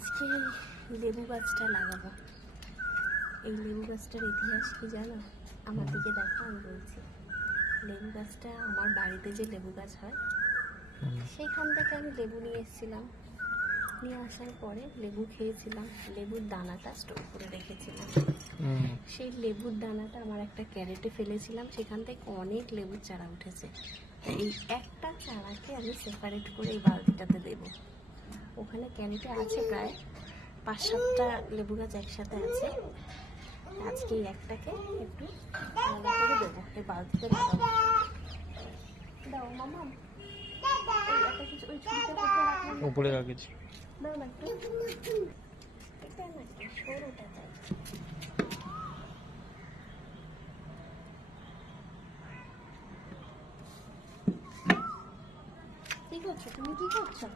আজকে লেবু গাছটা লাগাবো। এই লেবু গাছটার ইতিহাস কি জানো? আমার দিকে দেখো, আমি বলছি। লেবু গাছটা আমার বাড়িতে যে লেবু গাছ হয় সেইখান থেকে আমি লেবু নিয়ে এসেছিলাম। নিয়ে আসার পরে লেবু খেয়েছিলাম, লেবুর দানাটা স্টোর করে রেখেছিলাম। সেই লেবুর দানাটা আমার একটা ক্যারেটে ফেলেছিলাম, সেখান থেকে অনেক লেবুর চারা উঠেছে। এই একটা চারাকে আমি সেপারেট করে এই বালতিটাতে দেবো। ওখানে ক্যারেটে আছে প্রায় 5-7টা লেবু গাছ একসাথে আছে। আজকে এই একটাকে একটু আলাদা করে দেবো, এই বালতিতে লাগাবো। দাও মামা, উপরে রাখেছি। দাও না একটু, এটা না একটু সরুটা চাই। কি করছো তুমি? কি করছো?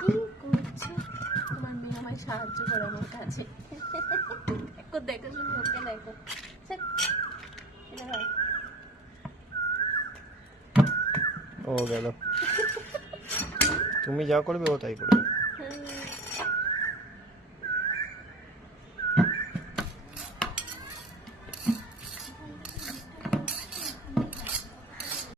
কি করছো? তোমার মেয়ে আমায় সাহায্য করে আমার কাছে। দেখো দেখো, শুধু ওকে দেখো। ও গেল। তুমি যা করবে ও তাই করবে।